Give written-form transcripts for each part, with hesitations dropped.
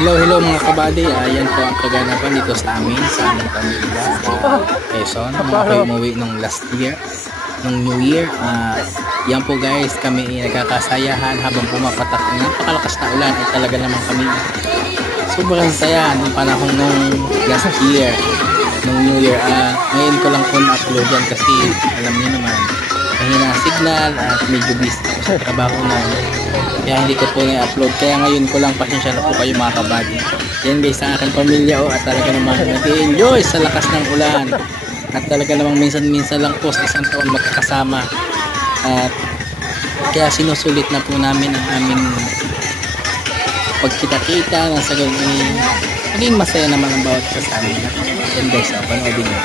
Hello mga kabady, yan po ang kaganapan dito sa aming pamilya sa Quezon. Ako umuwi nung last year, nung New Year. Yan po guys, kami nagkakasayahan habang pumapatak ng napakalakas na ulan at talaga naman kami sobrang saya nung panahon nung last year, nung New Year. Ngayon ko lang po na-upload yan kasi alam niyo naman, mahina signal at medyo busy ako sa trabaho na. Kaya hindi ko po na-upload. Kaya ngayon ko lang, pasensya na po kayo mga kabady. Yan guys, sa aking pamilya at talaga namang nag-enjoy sa lakas ng ulan. At talaga namang minsan-minsan lang po sa isang taon magkakasama. At kaya sinusulit na po namin ang aming pagkita-kita na sa ganyan. Maging masaya naman ang bawat kasama. Yan guys, panoodin nyo.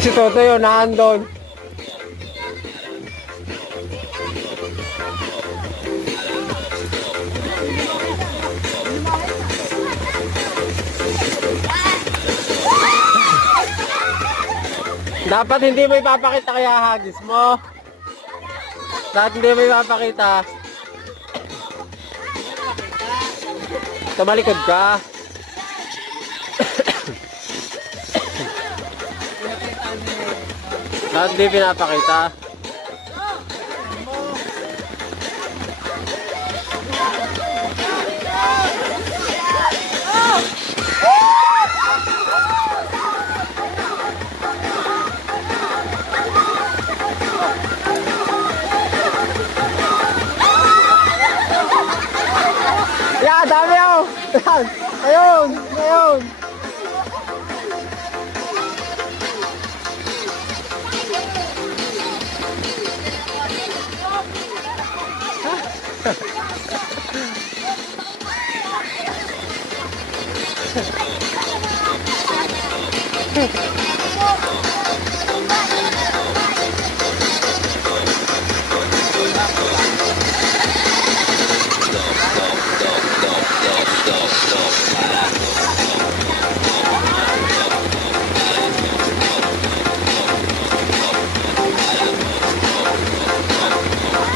Si Toto yun, naandun. Dapat hindi mo ipapakita kaya hagis mo. Dapat hindi mo ipapakita. Tumalikod ka. Dapat hindi pinapakita. Yeah, dami ako. Ayun, ayun.